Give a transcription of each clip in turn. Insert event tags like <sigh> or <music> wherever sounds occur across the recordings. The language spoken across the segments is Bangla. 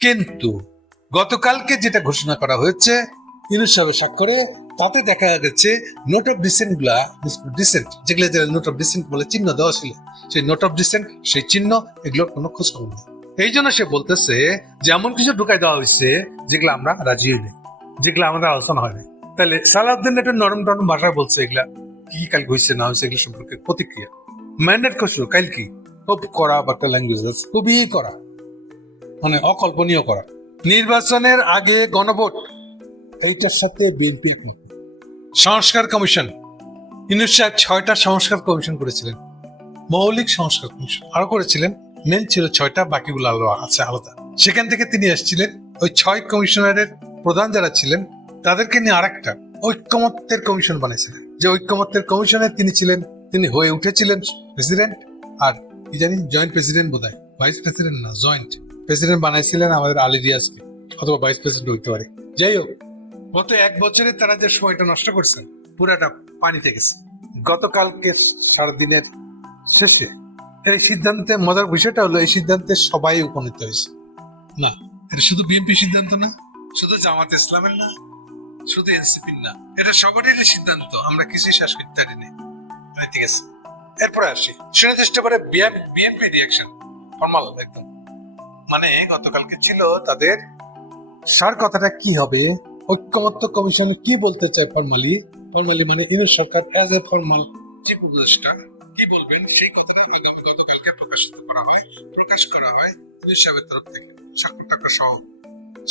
কিন্তু গতকালকে যেটা ঘোষণা করা হয়েছে ইউনুস সাহেবের স্বাক্ষরে, তাতে দেখা গেছে নোট অফ ডিসেন্টগুলা ডিসেন্ট যেগুলো নোট অফ ডিসেন্ট বলে চিহ্ন দেওয়া ছিল, সেই নোট অফ ডিসেন্ট সেই চিহ্ন, এগুলোর কোনো খোঁজ খবর নেই। এই জন্য সে বলতেছে যে এমন কিছু ঢুকাই দেওয়া হয়েছে যেগুলো আমরা রাজি হইনি যেগুলো আমাদের আলোচনা হয়নি তাহলে সালাউদ্দিন একটা নরম নরম ভাষায় বলছে এগুলা, কি কাল হয়েছে না হয়েছে এগুলো সম্পর্কে প্রতিক্রিয়া। ম্যান্ডেট খসরু কাল কি? খুব করা বা একটা ল্যাঙ্গুয়েজ খুবই করা মানে অকল্পনীয় করা। নির্বাচনের আগে গণভোট, এইটার সাথে বিএনপি সংস্কার কমিশন, ইউনুস ছয়টা সংস্কার কমিশন করেছিলেন। মৌলিক সংস্কার কমিশন আরও করেছিলেন, মেন ছিল ছয়টা, বাকিগুলো আলাদা আছে আলাদা। সেখান থেকে তিনি এসেছিলেন, ওই ছয় কমিশনারের প্রধান যারা ছিলেন, তাদেরকে নিয়ে আরেকটা ঐক্যমত্যের কমিশন বানিয়েছিলেন যে ঐক্যমত্যের কমিশনে তিনি ছিলেন, তিনি হয়ে উঠেছিলেন প্রেসিডেন্ট, আর কি জানি, জয়েন্ট প্রেসিডেন্ট বোধ ভাইস প্রেসিডেন্ট না, জয়েন্ট। প্রেসিডেন্ট বানাইছিলেন আমাদের আলী রিয়াজকে অথবা ভাইস প্রেসিডেন্ট হইতে পারে। যাই হোক, গত এক বছরে তারা যে সময়টা নষ্ট করছেন, পুরাটা পানিতে গেছে। গতকালকে সারাদিনের শেষে এই সিদ্ধান্তে মজার বিষয়টা হলো, এই সিদ্ধান্তে সবাই উপনীত হয়েছে। না, এটা শুধু বিএনপি সিদ্ধান্ত না, শুধু জামাত ইসলামের না, শুধু এনসিপির না, এটা সবারই সিদ্ধান্ত, আমরা কিছুই শ্বাস করতে পারিনি ঠিক আছে এরপরে আসি। সুনির্দিষ্ট করে বিএনপি রিয়াকশন ফর্মাল একদম। মানে গতকালকে ছিল তাদের সার কথাটা কি হবে? ঐক্যমত্য কমিশন কি বলতে চায় ফর্মালি? ফর্মালি মানে ইউনিট সরকার অ্যাজ এ ফর্মাল চিফ উপদেষ্টা। কি বলবেন? সেই কথাটা আগামী গতকালকে প্রকাশিত করা হয়, প্রকাশ করা হয় ইউনিট সাহেবের তরফ থেকে স্বাক্ষর টাক্ষর সহ।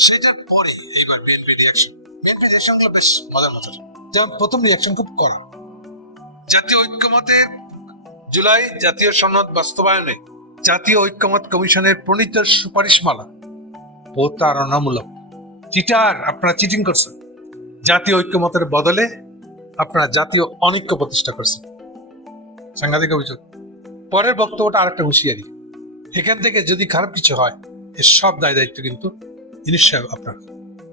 সেটার পরে এইবার বিএনপি রিয়াকশন বিএনপি রিয়াকশনগুলো বেশ মজার মজার। যেমন প্রথম রিয়াকশন খুব করা জাতীয় ঐক্যমতের জুলাই জাতীয় সনদ বাস্তবায়নে জাতীয় ঐক্যমত কমিশনের প্রণীত সুপারিশমালা। প্রতারণামূলক। চিটার, আপনারা চিটিং করছেন। জাতীয় ঐক্যমতের বদলে আপনারা জাতীয় অনৈক্য প্রতিষ্ঠা করছেন। সাংঘাতিক অভিযোগ। পরের বক্তব্যটা আরেকটা হুঁশিয়ারি। এখান থেকে যদি খারাপ কিছু হয় এর সব দায় দায়িত্ব কিন্তু ইনিশ আপনার।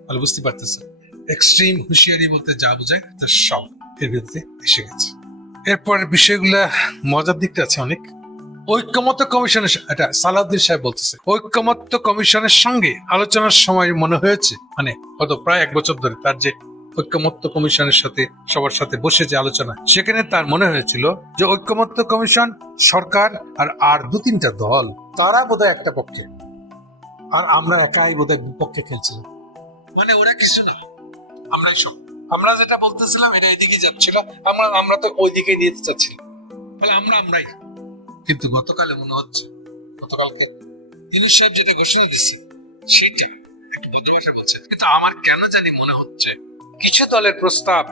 ভালো বুঝতে পারতেছেন। এক্সট্রিম হুঁশিয়ারি বলতে যা বোঝায় তার সব এর বিরুদ্ধে এসে গেছে। বিষয়গুলা মজার দিকটা আছে অনেক। ঐক্যমত্য কমিশনের এটা সালাউদ্দিন সাহেব বলতেছে, ঐক্যমত্য কমিশনের সঙ্গে আলোচনার সময় মনে হয়েছে? মানে গত প্রায় এক বছর ধরে তার যে ঐক্যমত্য কমিশনের সাথে, সবার সাথে বসে যে আলোচনা, সেখানে তার মনে হয়েছিল যে ঐক্যমত্য কমিশন সরকার আর আর দু তিনটা দল, তারা বোধহয় একটা পক্ষে। আর আমরা একাই বোধহয় বিপক্ষে খেলছিলাম। মানে ওরা কিছু না। আমরাই সব। আমরা যেটা বলতেছিলাম, এটা এদিকে যাচ্ছিল। আমরা আমরা তো ওই দিকে নিয়ে যেতে চাচ্ছিলাম। তাহলে আমরা আমরাই। কিন্তু গতকালে মনে হচ্ছে, গতকালকে ইউনুস সাহেব যেটা ঘোষণা দিচ্ছে সেটা একটু বদল ভাষা বলছে কিন্তু আমার কেন জানি মনে হচ্ছে, কিছু দলের প্রস্তাব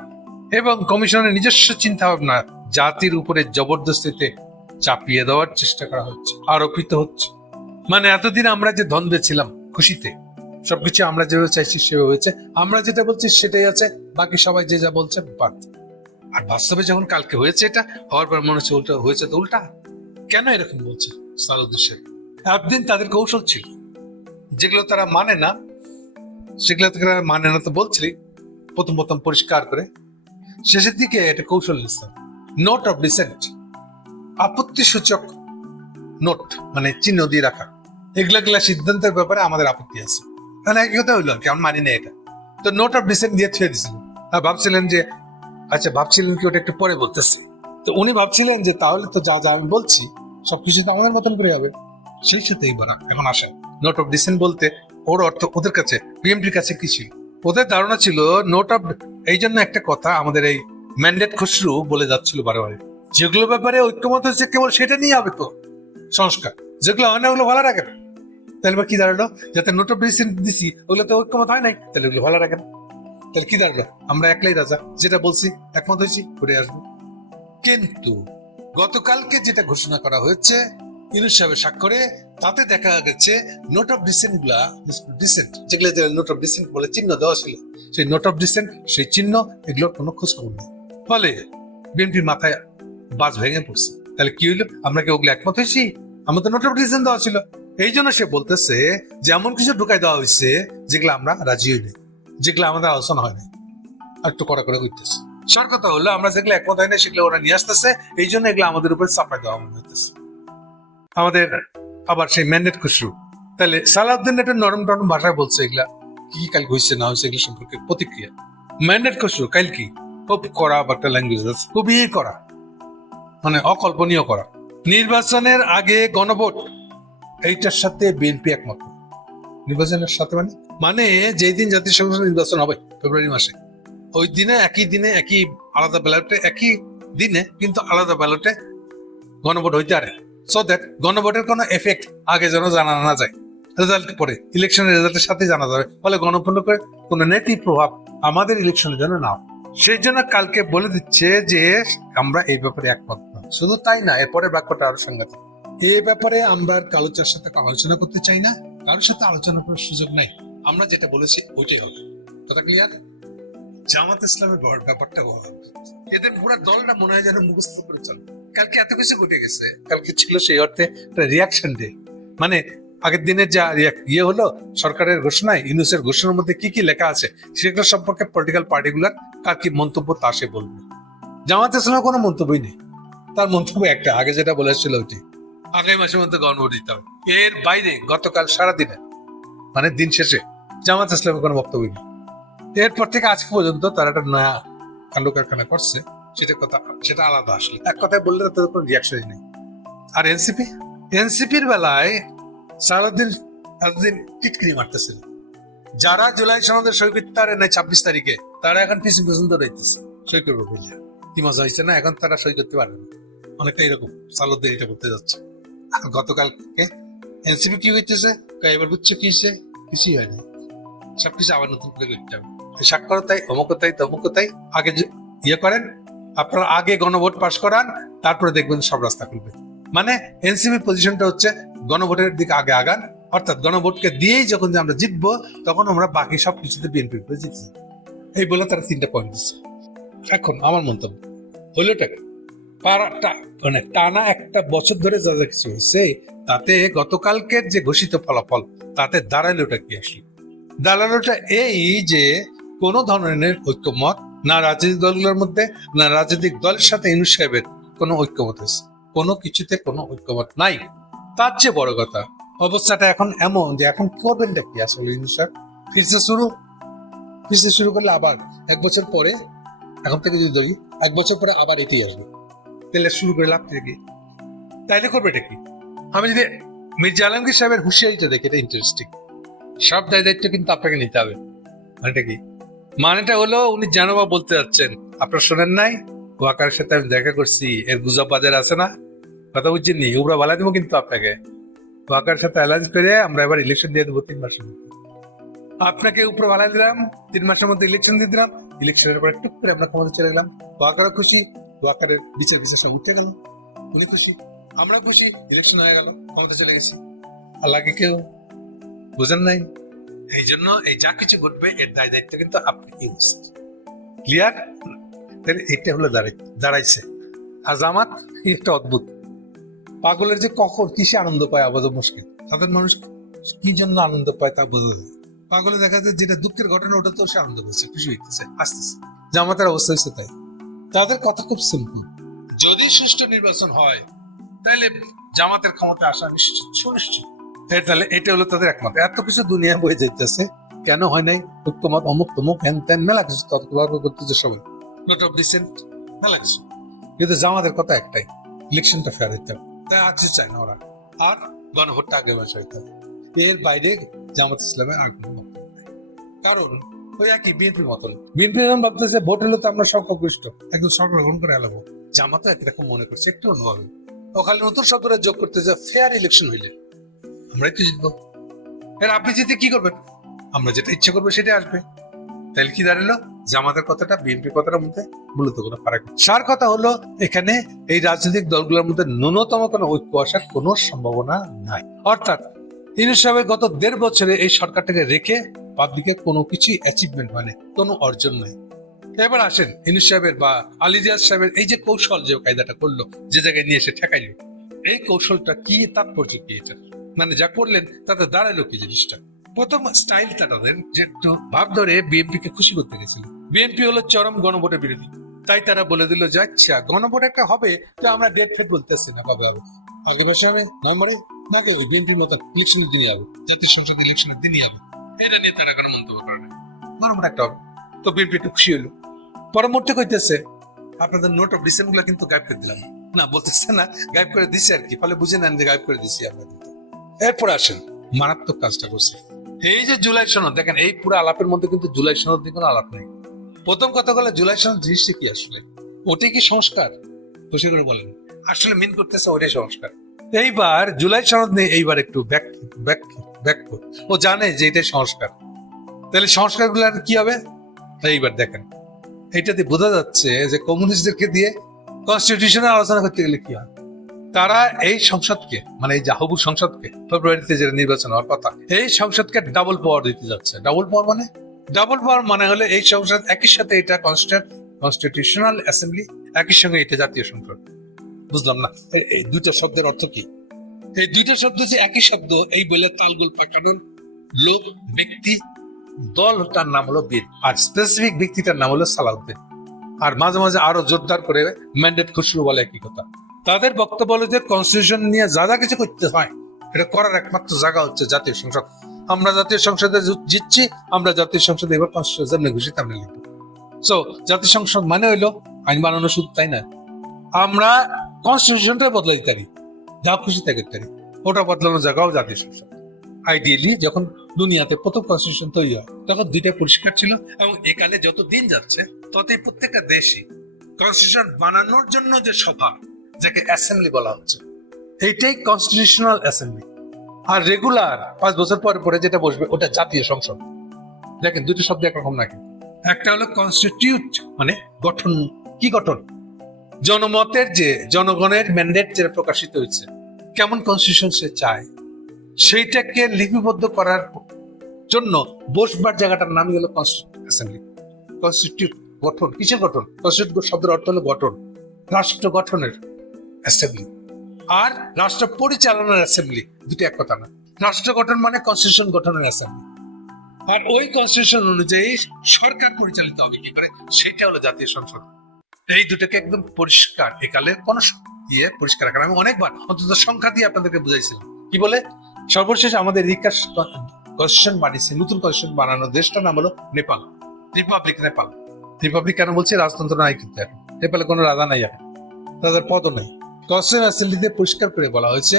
এবং কমিশনের নিজস্ব চিন্তা ভাবনা জাতির উপরে জবরদস্তিতে চাপিয়ে দেওয়ার চেষ্টা করা হচ্ছে, আরোপিত হচ্ছে। মানে এতদিন আমরা যে দ্বন্দ্বে ছিলাম খুশিতে, সবকিছু আমরা যেভাবে চাইছি সেভাবে হয়েছে, আমরা যেটা বলছি সেটাই আছে, বাকি সবাই যে যা বলছে বাদ। আর বাস্তবে যখন কালকে হয়েছে এটা, হওয়ার পর মনে হচ্ছে উল্টা, হয়েছে তো উল্টা। কেন এরকম বলছে সালুদ্দিন সাহেব একদিন তাদের কৌশল ছিল। যেগুলো তারা মানে না সেগুলো তারা মানে না তো বলছিলি। প্রথম প্রথম পরিষ্কার করে। শেষের দিকে এটা কৌশল নিচ্ছে নোট অফ ডিসেন্ট আপত্তি সূচক নোট মানে চিহ্ন দিয়ে রাখা। এগুলা গুলা সিদ্ধান্তের ব্যাপারে আমাদের আপত্তি আছে। মানে একই কথা হইল কি আমি মানি না এটা। তো নোট অফ ডিসেন্ট দিয়ে ছুঁয়ে দিয়েছিলেন আর ভাবছিলেন যে আচ্ছা ভাবছিলেন কি ওটা একটু পরে বলতেছি। তো উনি ভাবছিলেন যে তাহলে তো যা যা আমি বলছি, সবকিছু তো আমাদের মতন করে হবে। সেই সাথে এইবার এখন আসেন। নোট অফ ডিসেন্ট বলতে ওর অর্থ ওদের কাছে বিএমপির কাছে কি ছিল? ওদের ধারণা ছিল নোট অফ এই জন্য একটা কথা আমাদের এই ম্যান্ডেট খসরু বলে যাচ্ছিল বারে যেগুলো ব্যাপারে ঐক্যমত হচ্ছে কেবল সেটা নিয়ে হবে তো? সংস্কার। যেগুলো হয় না, ওগুলো ভালো রাখে না। তাহলে কি দাঁড়াল? যাতে নোট অফ ডিসেন্ট দিছি, ওগুলো তো ঐক্যমত হয় নাই, তাহলে ওগুলো ভালো রাখে না। তাহলে কি দাঁড়াল? আমরা একলাই রাজা, যেটা বলছি, একমত হয়েছি, করে আসব। কিন্তু গতকালকে যেটা ঘোষণা করা হয়েছে ইউনুস সাহেবের স্বাক্ষরে, তাতে দেখা গেছে নোট অফ ডিসেন্টগুলা ডিসেন্ট যেগুলো নোট অফ ডিসেন্ট বলে চিহ্ন দেওয়া ছিল, সেই নোট অফ ডিসেন্ট সেই চিহ্ন, এগুলোর কোনো খোঁজ খবর নেই। ফলে বিএনপির মাথায় বাজ ভেঙে পড়ছে। তাহলে কি হইল? আমরা কি ওগুলো একমত হয়েছি? আমরা তো নোট অফ ডিসেন্ট দেওয়া ছিল। এই জন্য সে বলতেছে যে এমন কিছু ঢুকাই দেওয়া হয়েছে যেগুলো আমরা রাজি হইনি যেগুলো আমাদের আলোচনা হয়নি আর একটু কড়া করে হইতেছে সর কথা হলো, আমরা যেগুলো একমত হয় না সেগুলো ওরা নিয়ে আসতেছে। এই জন্য এগুলো আমাদের উপর চাপাই দেওয়া মনে হইতেছে। আমাদের আবার সেই ম্যান্ডেট খুশরু তাহলে সালাউদ্দিন একটা নরম টরম ভাষায় বলছে এগুলা, কি কি কাল হয়েছে না হয়েছে এগুলো সম্পর্কে প্রতিক্রিয়া। ম্যান্ডেট করছিল কাল কি? খুব করা বা একটা ল্যাঙ্গুয়েজ আছে, খুবই করা মানে অকল্পনীয় করা নির্বাচনের আগে গণভোট, এইটার সাথে বিএনপি একমত। নির্বাচনের সাথে মানে? মানে যেই দিন জাতীয় সংসদ নির্বাচন হবে, ফেব্রুয়ারি মাসে। ওই দিনে একই দিনে একই আলাদা ব্যালটে, একই দিনে কিন্তু আলাদা ব্যালটে গণভোট হইতে পারে। সো দ্যাট গণভোটের কোনো এফেক্ট আগে যেন জানা না যায়। রেজাল্ট পরে ইলেকশনের রেজাল্টের সাথে জানা যাবে। ফলে গণভোটের কোনো নেতিভ প্রভাব আমাদের ইলেকশনের জন্য না। হয়। সেই জন্য কালকে বলে দিচ্ছে যে আমরা এই ব্যাপারে একমত না। শুধু তাই না এরপরে বাক্যটা আরও সাংঘাতিক। এই ব্যাপারে আমরা আর কালোচার সাথে আলোচনা করতে চাই না। কারোর সাথে আলোচনা করার সুযোগ নাই। আমরা যেটা বলেছি, ওইটাই হবে। কথা ক্লিয়ার জামাত ইসলামের ব্যাপারটা বলা। এদের পুরো দলটা মনে হয় যেন মুখস্থ করে চলে। কালকে এত কিছু ঘটে গেছে। কালকে ছিল সেই অর্থে একটা রিয়াকশন ডে মানে আগের দিনের যা ইয়ে হলো, সরকারের ঘোষণায়, ইউনুসের ঘোষণার মধ্যে কি কি লেখা আছে, সেগুলো সম্পর্কে পলিটিক্যাল পার্টিগুলার কার কি মন্তব্য তা সে বলবে। জামাত ইসলামের কোনো মন্তব্যই নেই। তার মন্তব্য একটা, আগে যেটা বলেছিল ওইটি আগামী মাসের মধ্যে গণভোট দিতে হবে এর বাইরে গতকাল সারাদিনে মানে দিন শেষে, জামাত ইসলামের কোনো বক্তব্য নেই। এরপর থেকে আজকে পর্যন্ত তারা একটা নয়া কাণ্ড কারখানা করছে। সেটা কথা, সেটা আলাদা আসলে। এক কথায় বললে তাদের কোনো রিয়াকশনই নেই। আর এনসিপি এনসিপির বেলায় সারাদিন সারাদিন টিটকিরি মারতেছিল। যারা জুলাই সনদের সই করতে নাই ছাব্বিশ তারিখে, তারা এখন পিছু পর্যন্ত রইতেছে সই করব বললে কি মজা হয়েছে না? এখন তারা সই করতে পারবে না অনেকটা এরকম। সালুদ্দিন এটা করতে যাচ্ছে। আর গতকালকে এনসিপি কি হইতেছে? এবার বুঝছ কি হয়েছে কিছুই হয়নি। সবকিছু আবার নতুন করে করতে হবে। সাক্ষরতাই অমুকতাই তমুকতাই আগে ইয়ে করেন, আপনারা আগে গণভোট পাশ করান, তারপরে দেখবেন সব রাস্তা খুলবে। মানে এনসিপি পজিশনটা হচ্ছে গণভোটের দিকে আগে আগান, অর্থাৎ গণভোটকে দিয়েই যখন আমরা জিতবো, তখন আমরা বাকি সব কিছুতে বিএনপি জিতছি। এই বলে তারা তিনটা পয়েন্ট দিচ্ছে। এখন আমার মন্তব্য, হইলোটা কি? পারাটা মানে টানা একটা বছর ধরে যা যা কিছু হয়েছে, তাতে গতকালকের যে ঘোষিত ফলাফল, তাতে দাঁড়ালোটা কি আসলে? দাঁড়ালোটা এই যে কোন ধরনের ঐক্যমত, না রাজনৈতিক দলগুলোর মধ্যে, না রাজনৈতিক দলের সাথে ইনু সাহেবের কোনো ঐক্যমত হয়েছে কোনো কিছুতে কোনো ঐক্যমত নাই। তার চেয়ে বড় কথা, অবস্থাটা এখন এমন যে এখন করবেনটা কি আসলে ইনু সাহেব। ফিরছে শুরু। ফিরছে শুরু করলে আবার এক বছর পরে, এখন থেকে যদি ধরি, এক বছর পরে আবার এটাই আসবে। তাহলে শুরু করে লাভ থেকে তাইলে করবে এটা কি? আমি যদি মির্জা আলমগীর সাহেবের হুঁশিয়ারিটা দেখি, এটা ইন্টারেস্টিং সব দায় দায়িত্ব কিন্তু আপনাকে নিতে হবে। মানেটা কি? মানেটা হলো উনি জানো বা বলতে যাচ্ছেন, আপনার শোনেন নাই? ওয়াকারের সাথে আমি দেখা করছি, এর গুজব বাজার আছে না? কথা বুঝছেন নি, উবরা বালা দেবো কিন্তু আপনাকে। ওয়াকার সাথে অ্যালায়েন্স করে আমরা এবার ইলেকশন দিয়ে দেবো তিন মাসের মধ্যে। আপনাকে উপরে বালা দিলাম, তিন মাসের মধ্যে ইলেকশন দিয়ে দিলাম। ইলেকশনের পরে টুক করে আমরা ক্ষমতা চলে গেলাম। ওয়াকারও খুশি ওয়াকারের বিচার বিচার সব উঠে গেল। উনি খুশি আমরা খুশি ইলেকশন হয়ে গেল ক্ষমতা চলে গেছি। আল্লাহকে কেউ বুঝেন নাই। এই জন্য এই যা কিছু ঘটবে, এর দায় দায়িত্ব কিন্তু আপনি ইউজ ক্লিয়ার তাহলে এটা হলো দাঁড়াই দাঁড়াইছে। আর জামাত একটা অদ্ভুত। পাগলের যে কখন কিসে আনন্দ পায় আবাদ মুশকিল? সাধারণ মানুষ কি জন্য আনন্দ পায় তা বোঝা যায় পাগলে দেখা যায় যেটা দুঃখের ঘটনা, ওটা তো সে আনন্দ পেয়েছে খুশি হইতেছে আসতেছে জামাতের অবস্থা হচ্ছে তাই। তাদের কথা খুব সিম্পল যদি সুষ্ঠু নির্বাচন হয় তাহলে জামাতের ক্ষমতা আসা নিশ্চিত সুনিশ্চিত। তাহলে এটা হলো তাদের একমত। এত কিছু দুনিয়া বয়ে যাইতেছে, কেন হয় নাই? ঐক্যমত অমুক তমুক হ্যান ত্যান মেলা কিছু তর্ক করতেছে সবাই। নট অফ ডিসেন্ট মেলা কিছু। কিন্তু জামাতের কথা একটাই ইলেকশনটা ফেয়ার হইতে হবে। তাই আর চায় না ওরা। আর গণভোটটা আগে বসে হইতে হবে। এর বাইরে জামাত ইসলামের আর কোনো কারণ ওই একই বিএনপির মতন। বিএনপি যখন ভাবতেছে, ভোট হলো তো আমরা সংখ্যাগরিষ্ঠ। একদম সরকার গ্রহণ করে এলাবো জামাতও একই রকম মনে করছে, একটু অনুভবে ওখানে নতুন শব্দটা যোগ করতে যে ফেয়ার ইলেকশন হইলে। আমরাই তো জিতবো। এর আপনি জিতে কি করবেন? আমরা যেটা ইচ্ছে করব সেটা আসবে। তাহলে কি দাঁড়াল? জামাতের কথাটা বিএনপি কথাটার মধ্যে মূলত কোনো ফারাক। সার কথা হলো এখানে এই রাজনৈতিক দলগুলোর মধ্যে ন্যূনতম কোনো ঐক্য আসার কোনো সম্ভাবনা নাই। অর্থাৎ ইউনুস সাহেবের গত দেড় বছরে এই সরকারটাকে রেখে পাবলিকের কোনো কিছু অ্যাচিভমেন্ট মানে কোনো অর্জন নাই। এবার আসেন ইনুস সাহেবের বা আলিজিয়াজ সাহেবের এই যে কৌশল যে কায়দাটা করল যে জায়গায় নিয়ে এসে ঠেকাইলো এই কৌশলটা কি তাৎপর্য কি এটা মানে যা করলেন, তাতে দাঁড়াল কি জিনিসটা? প্রথম স্টাইলটা তাদের, যে একটু ভাব ধরে বিএনপি কে খুশি করতে গেছিল। বিএনপি হলো চরম গণভোটের বিরোধী। তাই তারা বলে দিল, যে আচ্ছা গণভোট একটা হবে, তো আমরা ডেট ফেট বলতেছি না কবে হবে আগে বসে হবে নভেম্বরে নাকি ওই বিএনপির মতো ইলেকশনের দিনই হবে, জাতীয় সংসদ ইলেকশনের দিনই হবে। এটা নিয়ে তারা কোনো মন্তব্য করে না। নরমাল একটা হবে। তো বিএনপি একটু খুশি হইল পরবর্তী কইতেছে, আপনাদের নোট অফগুলা কিন্তু গায়েব করে দিলাম। না, বলতেছে না, গায়েব করে দিছি আর কি। ফলে বুঝে নেন যে গায়েব করে দিছি আমরা কিন্তু। এরপর আসেন। মারাত্মক কাজটা করছে। এই যে জুলাই সনদ, দেখেন, এই পুরো আলাপের মধ্যে কিন্তু জুলাই সনদ নিয়ে কোনো আলাপ নেই। প্রথম কথা বলে জুলাই সনদ জিনিসটা কি আসলে? ওটাই কি সংস্কার? খুশি করে বলেন। আসলে মিন করতেছে, ওটাই সংস্কার। এইবার জুলাই সনদ নিয়ে এইবার একটু ব্যাক ব্যাক ব্যাক ও জানে যে এটাই সংস্কার। তাহলে সংস্কার কি হবে? এইবার দেখেন। এইটাতে বোঝা যাচ্ছে যে কমিউনিস্টদেরকে দিয়ে কনস্টিটিউশনে আলোচনা করতে গেলে কি হয়? তারা এই সংসদকে মানে এই জাহবু সংসদকে ফেব্রুয়ারিতে যেটা নির্বাচন হওয়ার কথা, এই সংসদকে ডাবল পাওয়ার দিতে যাচ্ছে। ডাবল পাওয়ার মানে? ডাবল পাওয়ার মানে হলে এই সংসদ একই সাথে এটা কনস্টিটিউশনাল অ্যাসেম্বলি একই সঙ্গে এটা জাতীয় সংসদ। বুঝলাম না? এই- দুটো শব্দের অর্থ কি? এই দুইটা শব্দ যে একই শব্দ, এই বলে তালগুল পাকানোর লোক, ব্যক্তি, দল, তার নাম হলো বীর। আর স্পেসিফিক ব্যক্তিটার নাম হলো সালাউদ্দিন। আর মাঝে মাঝে আরও জোরদার করে ম্যান্ডেট খুশরু বলে একই কথা। তাদের বক্তব্য হলো যে কনস্টিটিউশন নিয়ে যা যা কিছু করতে হয়, এটা করার একমাত্র জায়গা হচ্ছে জাতীয় সংসদ। আমরা জাতীয় সংসদে জিতছি, আমরা জাতীয় সংসদে এবার কনস্টিটিউশন যেমনি খুশি তেমনি লিখব। সো জাতীয় সংসদ মানে হইল আইন বানানো শুধু তাই না আমরা কনস্টিটিউশনটা বদলাই দিতে পারি, যা খুশি তাই করতে পারি। ওটা বদলানোর জায়গাও জাতীয় সংসদ। আইডিয়ালি যখন দুনিয়াতে প্রথম কনস্টিটিউশন তৈরি হয়, তখন দুইটা পরিষ্কার ছিল এবং একালে যত দিন যাচ্ছে, ততই প্রত্যেকটা দেশই কনস্টিটিউশন বানানোর জন্য যে সভা যাকে অ্যাসেম্বলি বলা হচ্ছে। এইটাই কনস্টিটিউশনাল অ্যাসেম্বলি আর রেগুলার পাঁচ বছর পরে পরে যেটা বসবে, ওটা জাতীয় সংসদ। দেখেন, দুটো শব্দ একরকম নাকি? একটা হলো কনস্টিটিউট মানে গঠন। কি গঠন? জনমতের যে, জনগণের ম্যান্ডেট যেটা প্রকাশিত হয়েছে, কেমন কনস্টিটিউশন সে চায়? সেইটাকে লিপিবদ্ধ করার জন্য বসবার জায়গাটার নামই হলো অ্যাসেম্বলি কনস্টিটিউট গঠন। কিসের গঠন? কনস্টিটিউট শব্দের অর্থ হলো গঠন। রাষ্ট্র গঠনের। অ্যাসেম্বলি আর রাষ্ট্র পরিচালনার অ্যাসেম্বলি দুটো এক কথা না। রাষ্ট্র গঠন মানে কনস্টিটিউশন গঠনের অ্যাসেম্বলি আর ওই কনস্টিটিউশন অনুযায়ী সরকার পরিচালিত হবে, কি করে? সেটা হলো জাতীয় সংসদ। এই দুটোকে একদম পরিষ্কার, একালে কোন দিয়ে পরিষ্কার রাখা আমি অনেকবার অন্তত সংখ্যা দিয়ে আপনাদেরকে বুঝাইছিলাম। কি বলে? সর্বশেষ আমাদের রিকাশ কনস্টিটিউশন বানিয়েছে, নতুন কনস্টিটিউশন বানানোর দেশটার নাম হলো নেপাল। রিপাবলিক নেপাল। রিপাবলিক কেন বলছি? রাজতন্ত্র নাই কিন্তু এখন। নেপালে কোনো রাজা নাই এখন। তাদের পদও নেই। কনস্টিটিউশন অ্যাসেম্বলিতে পরিষ্কার করে বলা হয়েছে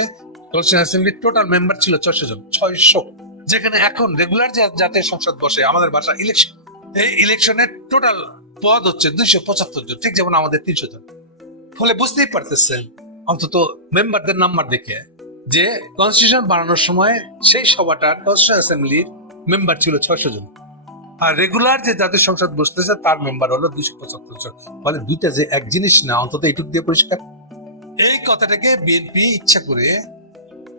কনস্টিটিউশন অ্যাসেম্বলির টোটাল মেম্বার ছিল ছয়শো জন, ছয়শো। যেখানে এখন রেগুলার যে জাতীয় সংসদ বসে আমাদের ভাষা ইলেকশন এই ইলেকশনের টোটাল পদ হচ্ছে দুইশো পঁচাত্তর জন, ঠিক যেমন আমাদের তিনশো জন। ফলে বুঝতেই পারতেছেন, অন্তত মেম্বারদের নাম্বার দেখে, যে কনস্টিটিউশন বানানোর সময় সেই সভাটার কনস্টিটিউশন অ্যাসেম্বলির মেম্বার ছিল ছয়শো জন। আর রেগুলার যে জাতীয় সংসদ বসতেছে, তার মেম্বার হলো দুইশো পঁচাত্তর জন। ফলে দুইটা যে এক জিনিস না, অন্তত এইটুক দিয়ে পরিষ্কার। এই কথাটাকে বিএনপি ইচ্ছা করে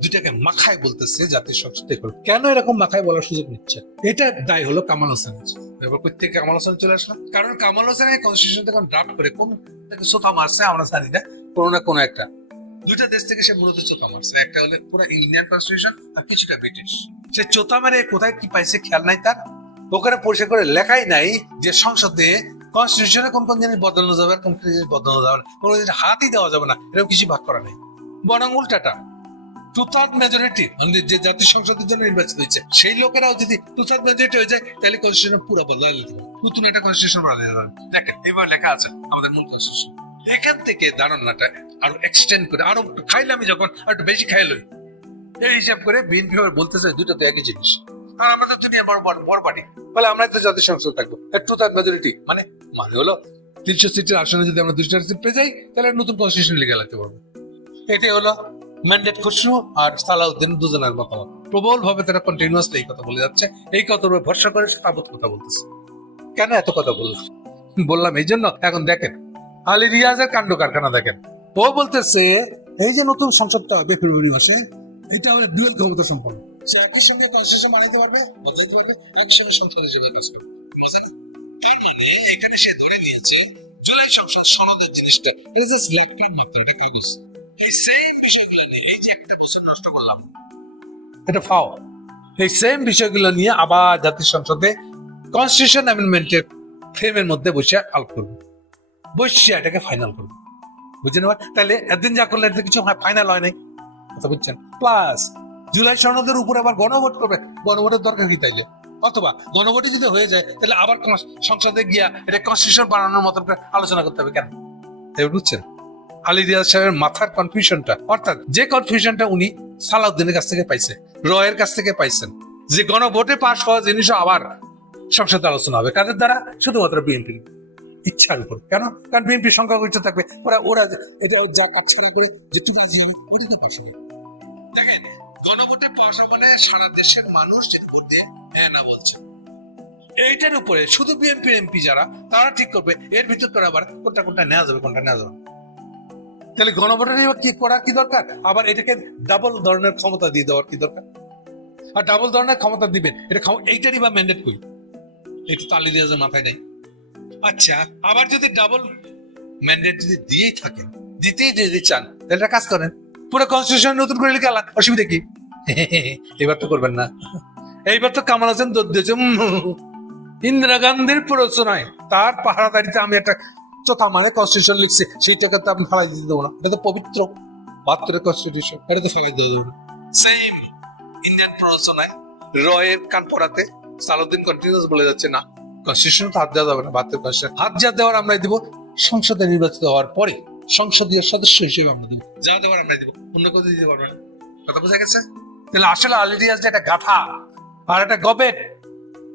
দুইটাকে মাখায় বলতেছে জাতীয় সংসদে কেন এরকম মাখায় বলার সুযোগ নিচ্ছে? এটা দায় হলো কামাল হোসেন। এবার প্রত্যেক কামাল হোসেন চলে কারণ কামাল হোসেন এই কনস্টিটিউশন যখন ড্রাফট করে, কোন থেকে মারছে আমরা জানি না, কোনো না কোনো একটা। দুইটা দেশ থেকে সে মূলত চোথা মারছে। একটা হলে পুরো ইন্ডিয়ান কনস্টিটিউশন আর কিছুটা ব্রিটিশ। সে চোথা মেরে কোথায় কি পাইছে খেয়াল নাই তার? ওখানে পরিষ্কার করে লেখাই নাই যে সংসদে কনস্টিটিউশনে কোন কোন জিনিস বদলানো যাবে কোন কোন জিনিস বদলানো যাবে না। কোনো জিনিস হাতই দেওয়া যাবে না। এরকম কিছু ভাগ করা নেই। বরং উল্টাটা। টু থার্ড মেজরিটি মানে যে জাতীয় সংসদের জন্য নির্বাচিত হয়েছে, সেই লোকেরাও যদি টু থার্ড মেজরিটি হয়ে যায়, তাহলে কনস্টিটিউশন পুরো বদলা যেতে নতুন একটা কনস্টিটিউশন বানাতে যাবে দেখেন, এবার লেখা আছে আমাদের মূল কনস্টিটিউশন এখান থেকে ধারণাটা আরও এক্সটেন্ড করে, আরও একটু খাইলাম যখন, আর একটু বেশি খাইলই। এই হিসাব করে বিএনপি বলতে চাই দুটো তো একই জিনিস। আর আমরা তো দুনিয়া বড় বড় বড় পার্টি বলে আমরা তো জাতীয় সংসদ থাকব। টু থার্ড মেজরিটি মানে মানে হলো তিনশো সিটের আসনে যদি আমরা দুশো সিট পেয়ে যাই, তাহলে নতুন কনস্টিটিউশন লিখে লাগতে পারব। এটাই হলো ম্যান্ডেট খুশরু আর সালাউদ্দিন দুজনের মতামত। প্রবল ভাবে তারা কন্টিনিউয়াসলি এই কথা বলে যাচ্ছে। এই কথার উপর ভরসা করে তাবৎ কথা বলতেছে। কেন এত কথা বললাম বললাম এই জন্য, এখন দেখেন, আলী রিয়াজের কাণ্ড কারখানা দেখেন। ও বলতেছে, এই যে নতুন সংসদটা হবে ফেব্রুয়ারি মাসে, এটা আমাদের ডুয়েল ক্ষমতা সম্পন্ন। একই সঙ্গে কনস্টিটিউশন বানাইতে পারবে বদলাইতে পারবে, একসঙ্গে সংসদ হিসেবে কাজ করবে। সংসদ সনদের জিনিসটা। নষ্ট করলাম বিষয়গুলো নিয়ে আবার সংসদে ফ্রেমের মধ্যে এটাকে ফাইনাল কিছু ফাইনাল হয় নাই। কথা বুঝছেন? প্লাস জুলাই সনদের উপর আবার গণভোট করবে। গণভোটের দরকার কি তাইলে? অথবা গণভোটে যদি হয়ে যায়, তাহলে আবার সংসদে গিয়া এটা কনস্টিটিউশন বানানোর মতো আলোচনা করতে হবে কেন? তাই বুঝছেন? আলী রিয়াজ সাহেবের মাথার কনফিউশনটা অর্থাৎ যে কনফিউশনটা উনি সালাউদ্দিনের কাছ থেকে পাইছে, রয়ের কাছ থেকে পাইছেন, যে গণভোটে পাশ হওয়া জিনিসও আবার সংসদে আলোচনা হবে। কাদের দ্বারা? শুধুমাত্র বিএনপি ইচ্ছার উপর। কেন? কারণ বিএনপি সংখ্যাগরিষ্ঠ থাকবে। ওরা ওরা যা কাজ করে করে যেটুকু রাজি হবে, ওটাতে পাশ হবে। দেখেন, গণভোটে পাশ মানে সারা দেশের মানুষ যেটা করতে হ্যাঁ না, বলছে। এইটার উপরে শুধু বিএনপি এমপি যারা, তারা ঠিক করবে। এর ভিতর করে আবার কোনটা কোনটা নেওয়া যাবে, কোনটা নেওয়া যাবে তাহলে গণভোটের কি করার কি দরকার? আবার এটাকে ডাবল ধরনের ক্ষমতা দিয়ে দেওয়ার কি দরকার? আর ডাবল ধরনের ক্ষমতা দিবেন, এটা এইটারই বা ম্যান্ডেট কই? এটা তালি দিয়ে মাথায় নাই। আচ্ছা আবার যদি ডাবল ম্যান্ডেট যদি দিয়েই থাকেন, দিতেই যদি চান, তাহলে কাজ করেন। পুরো কনস্টিটিউশন নতুন করে লিখে অসুবিধা কি? <laughs> এবার তো করবেন না। এইবার তো কামাল হাসান দৌড় ইন্দিরা গান্ধীর প্ররোচনায়। তার পাহারাদারিতে আমি একটা চোথা মানে কনস্টিটিউশন লিখছি সেইটাকে তো আমি ফেলাই দিতে দেবো না। এটা তো পবিত্র, বাহাত্তরের কনস্টিটিউশন এটা তো ফেলাই দিয়ে দেবো সেম ইন্ডিয়ান প্ররোচনায়, রয়ের কান পড়াতে কন্টিনিউস বলে যাচ্ছে, না কনস্টিটিউশন তো হাত দেওয়া যাবে না, বাহাত্তর কনস্টিটিউশন হাত যা দেওয়ার আমরা দিব, সংসদে নির্বাচিত হওয়ার পরে সংসদীয় সদস্য হিসেবে আমরা দিব। যা দেওয়ার আমরা দিব, অন্য দিতে না। কথা বোঝা গেছে? তাহলে আসলে আলিডিয়াস যে একটা গাথা। আর একটা গবেট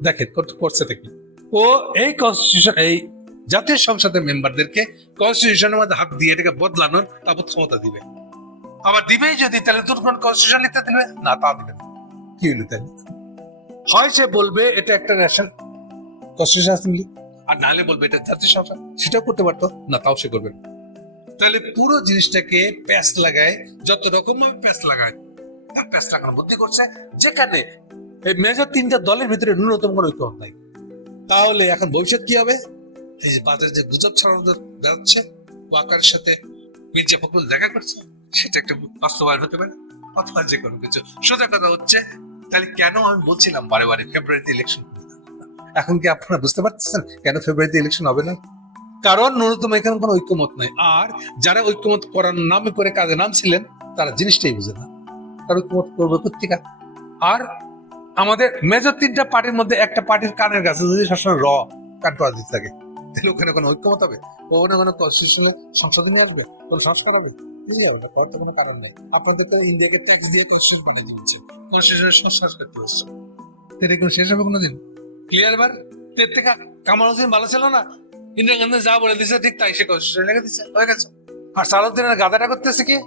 দেখে কর- করছে দেখি। ও এই কনস্টিটিউশন এই জাতীয় সংসদের মেম্বারদেরকে কনস্টিটিউশনের মধ্যে হাত দিয়ে এটাকে বদলানোর তাবৎ ক্ষমতা দিবে। আবার দিবেই যদি তাহলে দুটো কনস্টিটিউশন লিখতে দিবে। না তা দিবে। কি হইল তাহলে হয় সে বলবে এটা একটা ন্যাশনাল কনস্টিটিউশন অ্যাসেম্বলি আর নাহলে বলবে এটা জাতীয় সংসদ। সেটাও করতে পারতো। না তাও সে করবে না। তাহলে পুরো জিনিসটাকে প্যাস লাগায় যত রকম ভাবে প্যাস লাগায় তার প্যাস লাগানো বুদ্ধি করছে যেখানে এই মেজর তিনটা দলের ভিতরে ন্যূনতম কোনো ঐক্য নাই। তাহলে এখন ভবিষ্যৎ কি হবে? এই যে বাজারে যে গুজব ছড়ানো যাচ্ছে ওয়াকারের সাথে মির্জা ফখরুল দেখা করছে, সেটা একটা বাস্তবায়ন হতে পারে, অথবা যে কোনো কিছু। সোজা কথা হচ্ছে, তাহলে কেন আমি বলছিলাম বারে বারে ফেব্রুয়ারিতে ইলেকশন এখন কি আপনারা বুঝতে পারতেছেন কেন ফেব্রুয়ারিতে ইলেকশন হবে না? কারণ ন্যূনতম এখানে কোনো ঐক্যমত নাই। আর যারা ঐক্যমত করার নামে করে কাজে নামছিলেন, তারা জিনিসটাই বুঝে না। তারা ঐক্যমত করবে পত্রিকা আর আমাদের মেজর তিনটা পার্টির মধ্যে একটা পার্টির কানের কাছে যদি সবসময় র পাওয়া দিতে থাকে, তাহলে ওখানে কোনো ঐক্যমত হবে? ওখানে কোনো কনস্টিটিউশনে সংশোধনী আসবে? কোনো সংস্কার হবে? কিছুই হবে না করার তো কোনো কারণ নেই। আপনাদের তো ইন্ডিয়াকে ট্যাক্স দিয়ে কনস্টিটিউশন বানিয়ে দিচ্ছেন কনস্টিটিউশনের সংস্কার করতে হচ্ছে। এটা কোনো শেষ হবে কোনোদিন? ক্লিয়ার বার? তের থেকে কামাল হোসেন ভালো ছিল না? ইন্দিরা গান্ধী যা বলে দিছে, ঠিক তাই সে কনস্টিটিউশন লেগে দিচ্ছে হয়ে গেছে। আর সালাউদ্দিনের গাদাটা করতেছে কি?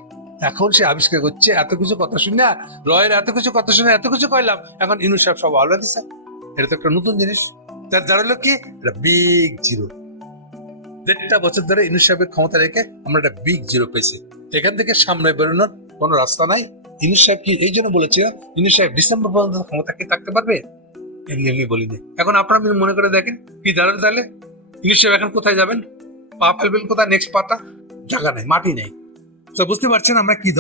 এখন সে আবিষ্কার করছে, এত কিছু কথা শুনে রয়ের এত কিছু কথা শুনে এত কিছু কইলাম, এখন ইনু সাহেব সব আলো দিছে এটা তো একটা নতুন জিনিস। তার যারা হলো কি, এটা বিগ জিরো দেড়টা বছর ধরে ইনু সাহেবের ক্ষমতা রেখে আমরা একটা বিগ জিরো পেয়েছি। এখান থেকে সামনে বেরোনোর কোনো রাস্তা নাই। ইনু সাহেব কি এই জন্য বলেছিলাম ইনু সাহেব ডিসেম্বর পর্যন্ত ক্ষমতা কি থাকতে পারবে? এমনি এমনি বলিনি। এখন আপনারা মনে করে দেখেন, কি দাঁড়ালে তাহলে ইনু সাহেব এখন কোথায় যাবেন? পা ফেলবেন কোথায়? নেক্সট পাটা জায়গা নেই, মাটি নেই। তো বুঝতে পারছেন আমরা কি